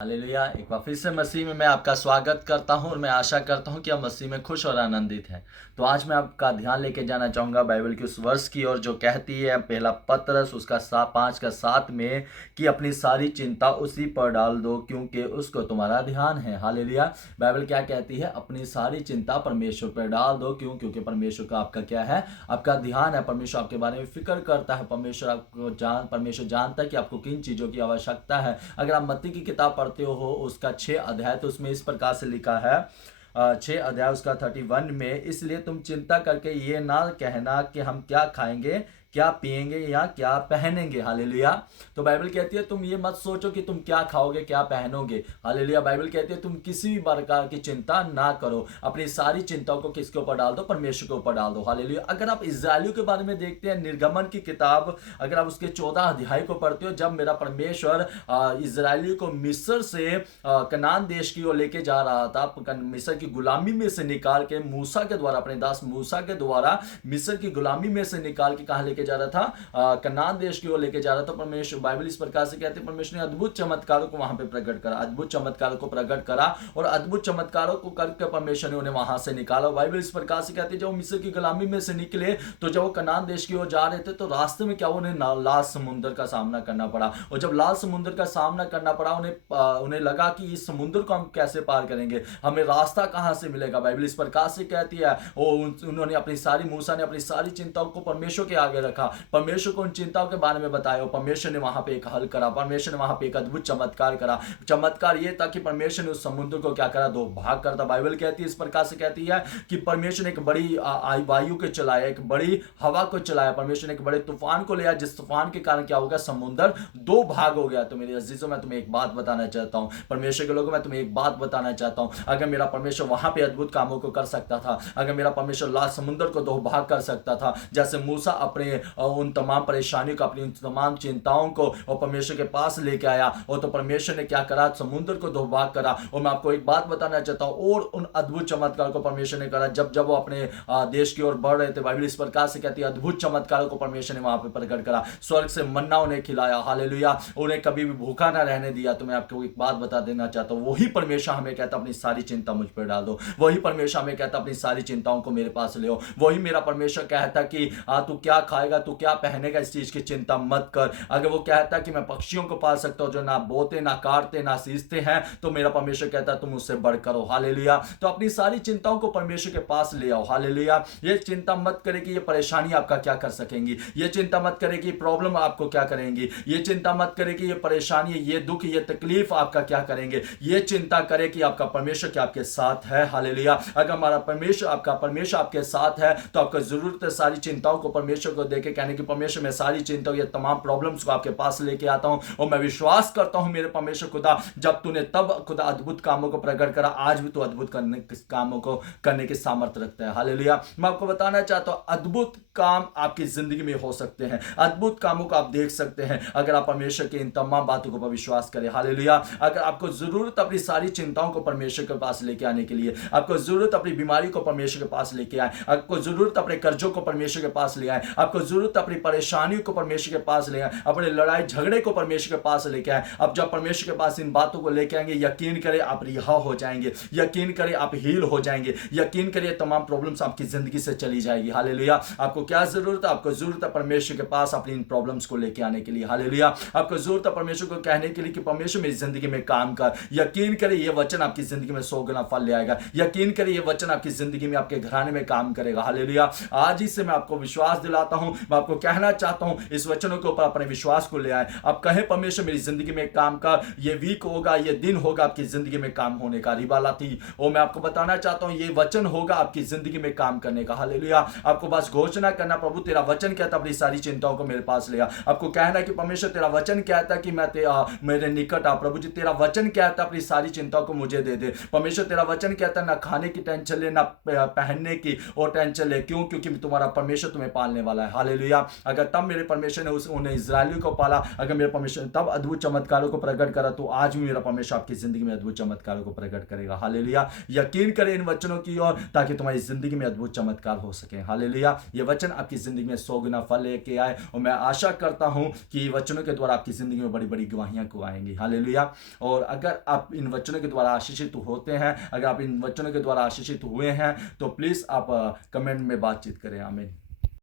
Hallelujah. एक बार फिर से मसीह में मैं आपका स्वागत करता हूं और मैं आशा करता हूं कि आप मसीह में खुश और आनंदित हैं। तो आज मैं आपका ध्यान लेके जाना चाहूँगा बाइबल के उस वर्ष की ओर जो कहती है पहला पतरस उसका 5 का 7 में कि अपनी सारी चिंता उसी पर डाल दो क्योंकि उसको तुम्हारा ध्यान है। हालेलुया। बाइबल क्या कहती है? अपनी सारी चिंता परमेश्वर पर डाल दो। क्यों? क्योंकि परमेश्वर का आपका क्या है? आपका ध्यान है। परमेश्वर आपके बारे में फिक्र करता है। परमेश्वर जानता है कि आपको किन चीज़ों की आवश्यकता है। अगर आप मत्ती की किताब पढ़ते हो उसका 6 अध्याय, तो उसमें इस प्रकार से लिखा है 6 अध्याय उसका 31 में, इसलिए तुम चिंता करके ये ना कहना कि हम क्या खाएंगे, क्या पिएंगे या क्या पहनेंगे। हालेलुया। तो बाइबल कहती है तुम ये मत सोचो कि तुम क्या खाओगे क्या पहनोगे। हालेलुया। बाइबल कहती है तुम किसी भी प्रकार की चिंता ना करो। अपनी सारी चिंताओं को किसके ऊपर डाल दो? परमेश्वर के ऊपर डाल दो। हालेलुया। अगर आप इस्राएलियों के बारे में देखते हैं, निर्गमन की किताब अगर आप उसके 14 अध्याय को पढ़ते हो, जब मेरा परमेश्वर इजरायलियों को मिस्र से कनान देश की ओर लेके जा रहा था, मिस्र की गुलामी में से निकाल के मूसा के द्वारा, अपने दास मूसा के द्वारा मिस्र की गुलामी में से निकाल के कहां लेके जा रहा था? कनान देश की ओर लेके जा रहा था। परमेश्वर, बाइबल इस प्रकार से कहते हैं, परमेश्वर ने अद्भुत चमत्कारों को वहां पे प्रकट करा, अद्भुत चमत्कारों को प्रकट करा और अद्भुत चमत्कारों को करके परमेश्वर ने उन्हें वहां से निकाला। बाइबल इस प्रकार से कहती है जब मिस्र की गुलामी में से निकले तो जब वो कनान देश की ओर जा रहे थे तो रास्ते में क्या उन्हें लाल समुद्र का सामना करना पड़ा। और जब लाल समुद्र का सामना करना पड़ा, उन्हें लगा कि इस समुद्र को हम कैसे पार करेंगे, हमें रास्ता कहां से मिलेगा। बाइबल इस प्रकार से कहती है उन्होंने मूसा ने अपनी सारी चिंताओं को परमेश्वर के आगे रखा, परमेश्वर को उन चिंताओं के बारे में बताया और परमेश्वर ने वहां पे एक हल करा, परमेश्वर ने वहां पे एक अद्भुत चमत्कार करा। चमत्कार ये था कि परमेश्वर ने उस समुद्र को क्या करा? 2 भाग करता। बाइबल कहती है इस प्रकार से कहती है कि परमेश्वर ने एक बड़ी वायु को चलाया, एक बड़ी हवा को चलाया, परमेश्वर ने एक बड़े तूफान को लिया, जिस तूफान के कारण क्या हो गया? समुद्र 2 भाग हो गया। तो मेरे अजीजों, मैं तुम्हें एक बात बताना चाहता हूं, परमेश्वर के लोगों, मैं तुम्हें एक बात बताना चाहता हूं, अगर मेरा परमेश्वर वहां पे अद्भुत कामों को कर सकता था, अगर मेरा परमेश्वर लाल समुद्र को 2 भाग कर सकता था, जैसे मूसा अपने उन तमाम परेशानियों को, अपनी उन तमाम चिंताओं को और परमेश्वर के पास लेके आया, और तो परमेश्वर ने क्या करा? समुद्र को 2 भाग करा। और मैं आपको एक बात बताना चाहता हूं, और उन अद्भुत चमत्कार को परमेश्वर ने करा जब जब वो अपने देश की ओर बढ़ रहे थे। बाइबल इस प्रकार से कहती है अद्भुत चमत्कारों को परमेश्वर ने वहां पे प्रकट करा, स्वर्ग से मन्ना उन्हें खिलाया। हालेलुया। उन्हें कभी भी भूखा ना रहने दिया। तो मैं आपको एक बात बता देना चाहता हूं, वही परमेश्वर हमें कहता अपनी सारी चिंता मुझ पर डाल दो, वही परमेश्वर हमें कहता अपनी सारी चिंताओं को मेरे पास ले आओ। वही मेरा परमेश्वर कहता कि तू क्या खाएगा, तू क्या पहनेगा, इस चीज की चिंता मत कर। अगर वो कहता कि मैं पक्षियों को पाल सकता हूं जो ना बोते ना काटते ना सींचते हैं, तो मेरा परमेश्वर कहता तुम उससे बढ़कर हो। हालेलुया। तो अपनी सारी चिंताओं को परमेश्वर के पास ले आओ। हालेलुया। ये चिंता मत करे कि ये परेशानी आपका क्या कर सकेंगी, ये चिंता मत करे कि प्रॉब्लम आपको क्या करेंगी, ये चिंता मत करे कि ये परेशानी, ये दुख, ये तकलीफ आपका क्या करेंगे। ये चिंता करे कि आपका परमेश्वर क्या आपके साथ है। हालेलुया। अगर हमारा परमेश्वर आपके साथ है तो आपको जरूरत है सारी चिंताओं को परमेश्वर को देके कहने की परमेश्वर मैं सारी चिंताओं, ये तमाम प्रॉब्लम्स को आपके पास लेके आता हूं, और मैं विश्वास करता हूं मेरे परमेश्वर खुदा, जब तूने तब खुदा अद्भुत कामों को प्रकट करा, आज भी तू अद्भुत कामों को करने की सामर्थ्य रखता है। हालेलुया। मैं आपको बताना चाहता हूं अद्भुत काम आपकी जिंदगी में हो सकते हैं, अद्भुत कामों को आप देख सकते हैं अगर आप परमेश्वर की इन तमाम बातों को पर विश्वास करें। हालेलुया। अगर आपको जरूरत अपनी सारी चिंताओं को परमेश्वर के पास लेके आने के लिए, आपको जरूरत अपनी बीमारी को परमेश्वर के पास लेके आए, आपको जरूरत अपने कर्जों को परमेश्वर के पास ले आए, आपको जरूरत अपनी परेशानियों को परमेश्वर के पास ले आए, अपने लड़ाई झगड़े को परमेश्वर के पास लेके आए। अब जब परमेश्वर के पास इन बातों को लेके आएंगे, यकीन करें आप रिहा हो जाएंगे, यकीन करें आप हील हो जाएंगे, यकीन करिए तमाम प्रॉब्लम्स आपकी जिंदगी से चली जाएगी। हालेलुया। आपको क्या जरूरत है? आपको जरूरत है परमेश्वर के पास अपनी इन प्रॉब्लम्स को लेके आने के लिए। हालेलुया। आपको जरूरत है परमेश्वर को कहने के लिए कि परमेश्वर मेरी जिंदगी में काम कर। यकीन करिए ये वचन आपकी जिंदगी में 100 गुना फल ले आएगा। यकीन करिए ये वचन आपकी जिंदगी में, आपके घराने में काम करेगा। हालेलुया। आज ही से मैं आपको विश्वास दिलाता हूं, मैं आपको कहना चाहता हूं इस वचनों के ऊपर अपने विश्वास को ले आए। आप कहें परमेश्वर मेरी जिंदगी में काम कर, ये वीक होगा, ये दिन होगा आपकी जिंदगी में काम होने का। रिबाला थी और मैं आपको बताना चाहता हूं ये वचन होगा आपकी जिंदगी में काम करने का। हालेलुया। आपको बस घोषणा करना, प्रभु तेरा वचन कहता अपनी सारी चिंताओं को मेरे पास ले आ। आपको कहना कि परमेश्वर तेरा वचन कहता कि मैं मेरे निकट आ। प्रभु जी तेरा वचन कहता अपनी सारी चिंताओं को मुझे दे दे। परमेश्वर तेरा वचन कहता ना खाने की टेंशन ले, ना पहनने की और टेंशन ले। क्यों? क्योंकि तुम्हारा परमेश्वर तुम्हें पालने वाला है। हालेलुया। अगर तब मेरे परमेश्वर ने उन्हें इजरायलियों को पाला, अगर मेरे परमेश्वर ने तब अद्भुत चमत्कारों को प्रकट करा, तो आज भी मेरा परमेश्वर आपकी जिंदगी में अद्भुत चमत्कारों को प्रकट करेगा। हालेलुया। यकीन करें इन वचनों की ओर, ताकि तुम्हारी जिंदगी में अद्भुत चमत्कार हो सके। हालेलुया। ये वचन आपकी जिंदगी में 100 गुना फल लेके आए, और मैं आशा करता हूं कि वचनों के द्वारा आपकी जिंदगी में बड़ी बड़ी गवाहियां को आएंगी। हालेलुया। और अगर आप इन वचनों के द्वारा आशीषित होते हैं, अगर आप इन वचनों के द्वारा आशीषित हुए हैं, तो प्लीज आप कमेंट में बातचीत करें। आमीन।